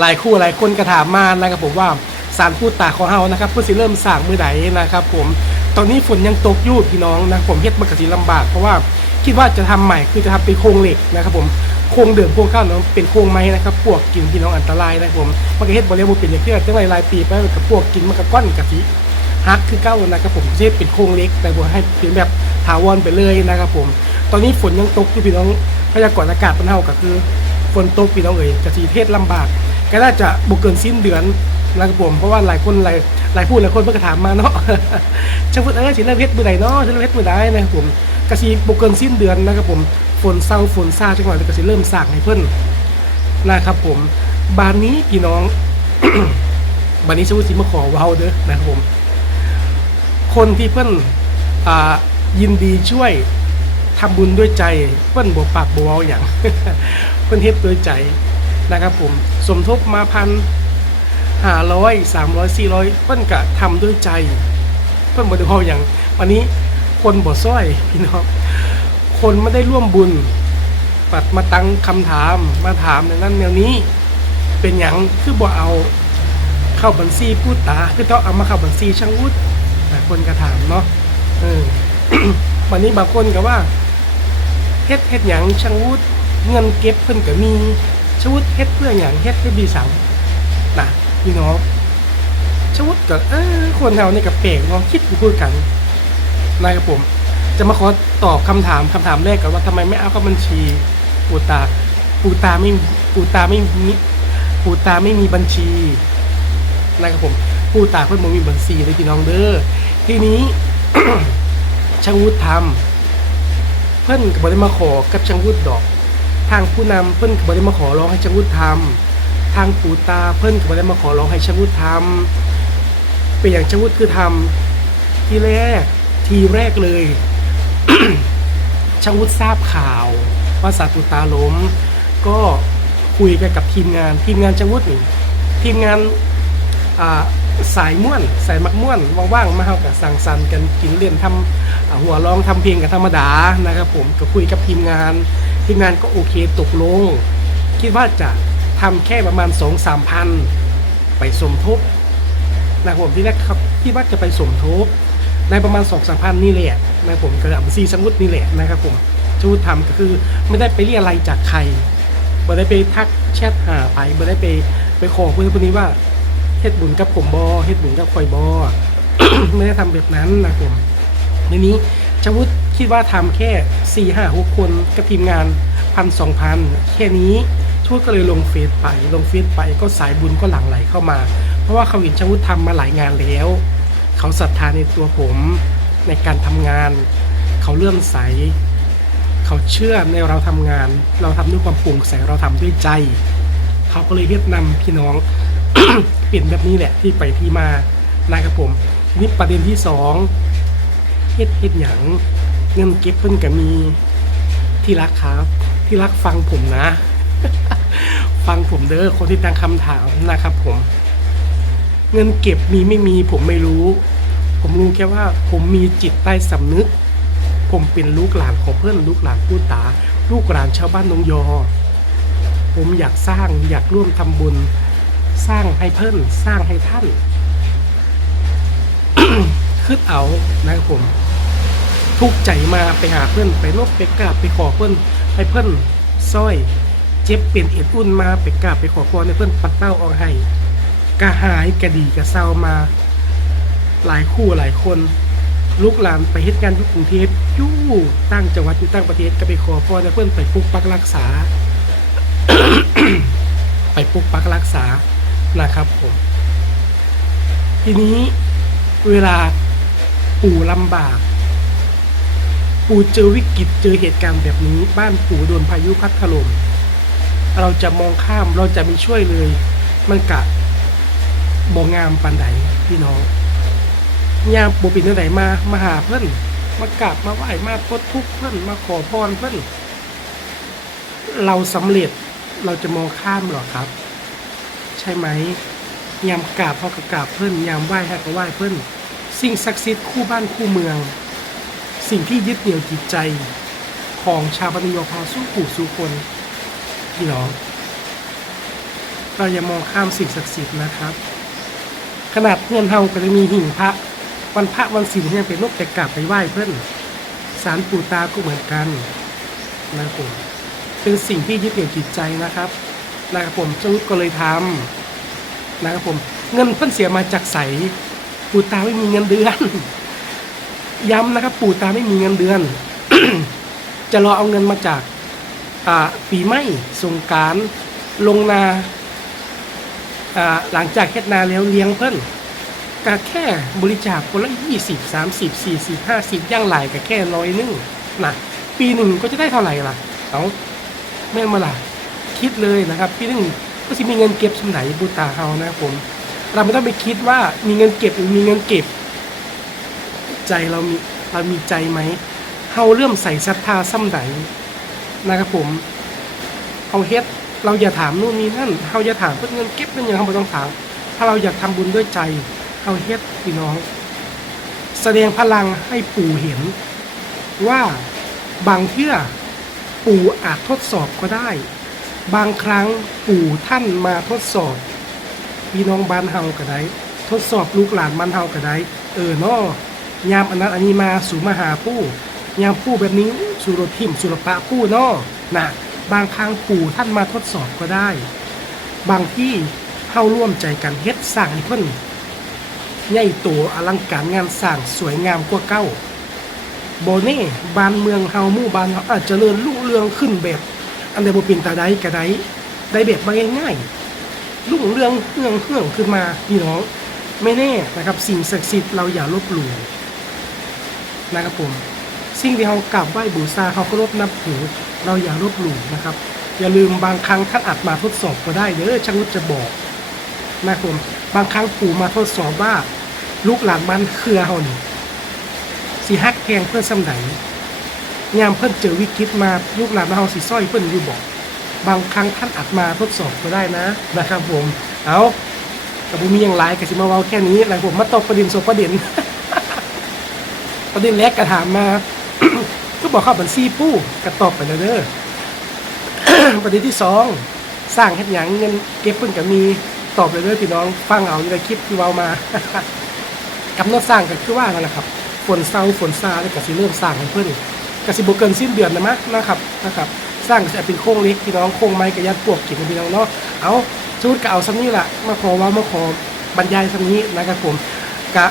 หลายคู่หลายคนกระถามมานะครับผมว่าสารพูดตาของเฮานะครับเพื่อสิเริ่มสร้างมือไหนนะครับผมตอนนี้ฝนยังตกอยู่พี่น้องนะผมเฮ็ดมันกสิลำบากเพราะว่าคิดว่าจะทำใหม่คือจะทำเป็นโครงเหล็กนะครับผมโครงเดิมโครงข้าวเนาะเป็นโครงไม้นะครับพวกกินพี่น้องอันตรายนะครับผมมันก็เฮ็ดบ่เรียกว่าเป็นอย่างที่ตั้งหลายหลายปีไปกับพวกกินมันก็ก้อนกะทิฮักคือเก้านะครับผมเช่เป็นโครงเล็กแต่บ่ให้เป็นแบบถาวรไปเลยนะครับผม ตอนนี้ฝนยังตกอยู่พี่น้องพยากรณ์อากาศมันเฮาก็คือฝนตกพี่น้องเอ๋ยกะทีเทศลำบาก ก็น่าจะบุกเกินสิ้นเดือนนะครับผมเพราะว่าหลายคนหลายหลายผู้หลายคนเพิ่งถามมาเนาะช่างพูดเออสิเริ่มเฮ็ดมือไหนเนาะสิเริ่มเฮ็ดมือใดนะครับผมกะสีบุกเกินสิ้นเดือนนะครับผมฝนเศร้าฝนซาจังหวะกะสิเริ่มสร้างให้เพิ่นนะครับผมบานนี้พี่น้องบานนี้ชาวสิมาขอว้าเด้อนะครับผม คนที่เพิ่นอ่ายินดีช่วยทำบุญด้วยใจ เพิ่นบวปากบเวาอย่าง เพิ่นเฮ็ดด้วยใจ นะครับผมสมทบมาพันห้าร้อยสามร้อยสี่ร้อยเพิ่นกะทำด้วยใจ เพิ่นบ่ได้เว้าอย่างวันนี้คนบ่ซ้อยพี่น้องคนไม่ได้ร่วมบุญปัดมาตั้งคำถามมาถามในนั้นแนวนี้ เป็นอย่างคือบ่เอาเข้าบัญชีพูดตาคือต้องเอามาเข้าบัญชีช่างวุฒิหลายคนก็ถามเนาะเออวันนี้บางคนก็ว่าเฮ็ดเฮ็ดหยังช่างวุฒิเงินเก็บเพิ่นก็มี ชวุฒิเฮ็ดเพื่อหยังเฮ็ดเพื่อดีสังนะพี่น้องชวุฒิก็เออคนเราในี่ก็แปลกเนาะคิดพูดกันนะครับผม จะมาขอตอบคำถามคำถามแรกก่อนว่าทำไมไม่เอาเข้าบัญชีปูตาปูตาไม่ปูตาไม่มีปูตาไม่มีบัญชีนะครับผมปูตาเพิ่นบ่มีบัญชีเลยพี่น้องเด้อทีนี้ช่างวุฒิทำเพิ่อนก็บ่ได้มาขอกับช่างวุฒิดอก ทางผู้นำเพิ่นก็บ่ได้มาขอร้องให้ช่างวุฒิทำทางปู่ตาเพิ่นก็บ่ได้มาขอร้องให้ช่างวุฒิทำเป็นอย่างช่างวุฒิคือทำที่แรกทีแรกเลยช่างวุฒิทราบข่าวว่าสาตุตาล้ม ก็คุยกันกับทีมงาน ทีมงานช่างวุฒินี่ทีมงานอ่าสายม่วนสายมักม่วนว่างๆมาเฮากับสั่งสรรค์กันกินเล่นทำอ่า หัวร้องทำเพลงกันธรรมดานะครับผมก็คุยกับทีมงาน ทีมงานก็โอเคตกลง คิดว่าจะทำแค่ประมาณสองสามพันไปสมทบนะครับผมที่แรกครับคิดว่าจะไปสมทบในประมาณสองสามพันนี่แหละนะผมกระดับซีสมุดนี่แหละนะครับผมชูทำก็คือไม่ได้ไปเรียอะไรจากใครไม่ได้ไปทักแชทหาไปไม่ได้ไปไปขอเพื่อนคนนี้ว่าเฮ็ดบุญกับผมบอเฮ็ดบุญกับคอยบอไม่ได้ทำแบบนั้นนะครับผม ในนี้ชาวุฒิคิดว่าทำแค่4ี่ห้าหกคนกับทีมงานพันสองพันแค่นี้ชาวุฒิก็เลยลงเฟซไป ลงเฟซไปก็สายบุญก็หลั่งไหลเข้ามา เพราะว่าเขาเห็นชาวุฒิทำมาหลายงานแล้ว เขาศรัทธาในตัวผมในการทำงาน เขาเลื่อมใส เขาเชื่อในเราทำงาน เราทำด้วยความปร่งใสเราทำด้วยใจ เขาก็เลยเรียกนำพี่น้องเปลี่ยนแบบนี้แหละที่ไปที่มานะครับผมทีนี้ประเด็นที่สอง เฮ็ดเฮ็ดหยังเงินเก็บเพิ่นก็มีที่รักครับ ที่รักฟังผมนะ ฟังผมเด้อคนที่ตั้งคำถามนะครับผม เงินเก็บมีไม่มีผมไม่รู้ ผมรู้แค่ว่า ผมมีจิตใต้สำนึก ผมเป็นลูกหลานของเพื่อนลูกหลานผู้ตา ลูกหลานชาวบ้านนงยอ ผมอยากสร้างอยากร่วมทำบุญ สร้างให้เพิ่นสร้างให้ท่าน ขึ้นเอานะครับผม ทุกใจมาไปหาเพื่อนไปรบไปกราบไปขอเพื่อนให้เพื่อนสร้อย เจ็บเป็นเอ็ดอุ่นมาไปกราบไปขอพรให้เพื่อนปัดเป้าออกให้กระหายกระดีกระเศร้ามา หลายคู่หลายคนลูกหลานไปเฮ็ดงานที่กรุงเทพอยู่ตั้งจังหวัดอยู่ตั้งประเทศก็ไปขอพรให้เพื่อนไปปุกปักรักษา ไปปุกปักรักษานะครับผม ทีนี้เวลา ปู่ลำบาก ปู่เจอวิกฤตเจอเหตุการณ์แบบนี้ บ้านปู่โดนพายุพัดถล่มเราจะมองข้ามเราจะไม่ช่วยเลย มันกะบองามปันใดพี่น้องยามปู่ปินไหนมามาหาเพื่อนมากราบมาไหว้มาพดทุกข์เพื่อนมาขอพรเพื่อนเราสำเร็จเราจะมองข้ามหรอครับ ใช่ไหมยามกราบเขาก็กราบเพื่อนยามไหว้ให้ก็ไหว้เพื่อน สิ่งศักดิ์สิทธิ์คู่บ้านคู่เมือง สิ่งที่ยึดเหนี่ยวจิตใจของชาวปฏิโยพาสู้ผู้สู้คนพี่น้อง เราอย่ามองข้ามสิ่งศักดิ์สิทธิ์นะครับ ขนาดเงินเฮาก็จะมีหิ่งพระวันพระวันศีลที่ยเป็นนกแต่กลับไปไหว้เพื่อนสารปู่ตาก็เหมือนกันนะครับผมเป็นสิ่งที่ยึดเหนี่ยวจิตใจนะครับนะครับผมจุดก็เลยทำนะครับผมเงินเพิ่นเสียมาจากใส ปู่ตาไม่มีเงินเดือน ย้ำนะครับ ปู่ตาไม่มีเงินเดือน จะรอเอาเงินมาจากปีใหม่สงการลงนาหลังจากเฮ็ดนาแล้วเลี้ยงเพิ่นก็แค่บริจาคคนละยี่สิบสามสิบสี่สิบห้าสิบย่างหลายก็แค่ร้อยหนึงนะปีหนึ่งก็จะได้เท่าไหร่ล่ะเอาแม่มาล่ะคิดเลยนะครับ ปีหนึ่งก็จะมีเงินเก็บสมไหนบูตาเฮานะครับผม เราไม่ต้องไปคิดว่ามีเงินเก็บหรือมีเงินเก็บ ใจเรามีเรามีใจไหมเฮาเริ่มใส่ศรัทธาซ้ำไหนนะครับผมเอาเฮ็ดเราอย่าถามนู่นนี่นั่นเราอย่าถามเพื่อเงินเก็บเป็นอย่างเราไม่ต้องถาม ถ้าเราอยากทำบุญด้วยใจเอาเฮ็ดพี่น้อง แสดงพลังให้ปู่เห็น ว่าบางเทื่อปู่อาจทดสอบก็ได้ บางครั้งปู่ท่านมาทดสอบ พี่น้องบ้านเฮาก็ได้ ทดสอบลูกหลานบ้านเฮาก็ได้ เออเนาะยามอันนั้นอันนี้มาสู่มาหาผู้ยามผู้แบบนี้สุรทิมสุรปะผู้เนาะนะบางครั้งปู่ท่านมาทดสอบก็ได้ บางที่เขาร่วมใจกันเฮ็ดสร้างให้เพิ่นใหญ่โตอลังการงานสร้างสวยงามกว่าเก้าโบเน่บ้านเมืองเฮาหมู่บ้านเฮาอาจเจริญรุ่งเรืองขึ้นแบบ อันใดบ่เป็นตาใดก็ได้ได้แบบง่ายๆ รุ่งเรืองเฮืองเฮืองขึ้นมาพี่น้องไม่แน่นะครับ สิ่งศักดิ์สิทธิ์เราอย่าลบหลู่นะครับผมสิ่งที่เรากราบไหว้บูชาเขาเคารพนับถือเราอย่าลบหลู่นะครับ อย่าลืมบางครั้งท่านอาจมาทดสอบก็ได้เด้อช่างวุจะบอกนะครับผมบางครั้งปู่มาทดสอบว่าลูกหลานมันเครือเฮานี่สิฮักแพงเพื่อสำไหนยามเพิ่นเจอวิกฤตมาลูกหลานเฮาสิซ้อยเพิ่นอยู่บอก บางครั้งท่านอาจมาทดสอบก็ได้นะนะครับผมเอากับบุมีอย่างไรกับสิมาเว้าแค่นี้แล้วผมมาตอบประเด็นโซประเด็นประเด็นแรกกระถามมา ก็บอกเข้าบัญชีปู้กระตอบไปแล้วเด้อประเด็นที่สองสร้างเฮ็ดหยังเงินเก็บเพิ่นก็มีตอบเลยเด้อพี่น้องฟังเอาอยู่ในคลิปที่เว้ามากำหนดสร้างก็คือว่านั่นแหละครับฝนเศร้าฝนซาแล้วก็สิเริ่มสร้างให้เพิ่นก็สิบ่เกินสิ้นเดือนนะมะนะครับนะครับ สร้างก็จะเป็นโครงเล็กพี่น้องโครงไม้กับยัดปวกกินพี่น้องเนาะเอาชุดก็เอาซ้ำนี้ล่ะมาขอว่ามาขอบรรยายซ้ำนี้นะครับผมกะ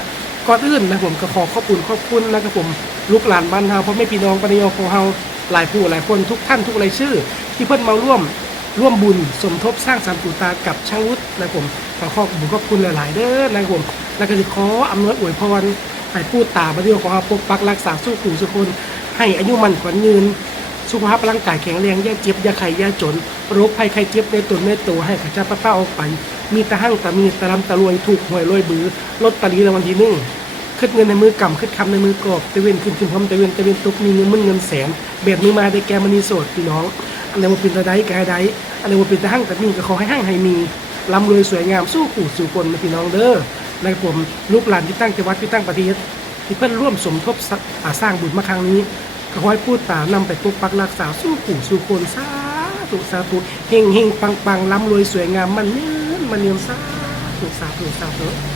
ก่อนอื่นนะผมก็ขอขอบคุณขอบคุณนะครับผมลูกหลานบ้านเฮาพ่อแม่พี่น้องปณิยงของเฮาหลายผู้หลายคนทุกท่านทุกรายชื่อ ที่เพิ่นมาร่วมร่วมบุญสมทบสร้างสารปูตากับช่างวุฒินะผมขอขอบคุณขอบคุณหลาย ๆ เด้อนะครับผมแล้วก็จะขออำนวยอวยพรให้ผู้ตาปฏิโยของเฮาปกปักรักษาสู้ขู่สุคนให้อายุมันขวัญยืน สุขภาพร่างกายแข็งแรงอย่เจ็บยาไข้อย่าจนโรคภัยไข้เจ็บในตนในตัวให้ข้าเจ้าพระเจ้าออกไป มีตะหั่งตะมีตะลำตะรวยถูกหวยรวยบือลดตะลีรางวัลที่หนึ่งขึ้นเงินในมือกำขึ้นคำในมือกอบตะเวนขึ้นขึ้นพร้อมตะเวนตะเวนตกมีเงินมึนเงินแสนแบบมือมาได้แกมณีโสดพี่น้องอันไหนว่าเป็นตะไดกายไดอันไหนว่าเป็นตะหั่งตะมีก็ขอให้หั่งให้มีร่ำรวยสวยงามสู้ขู่สู่คนพี่น้องเด้อและผมลูกหลานที่ตั้งจังหวัดที่ตั้งประเทศที่เพื่อนร่วมสมทบสอ่าสร้างบุญมาครั้งนี้ ขอให้พูดตามนำไปปกปักรักษาสู้ปู่สู้คนสาธุสาธุเฮงเฮงปังปังร่ำรวยสวยงามมันเนื้อมันเนียมสาธุสาธุสาธุ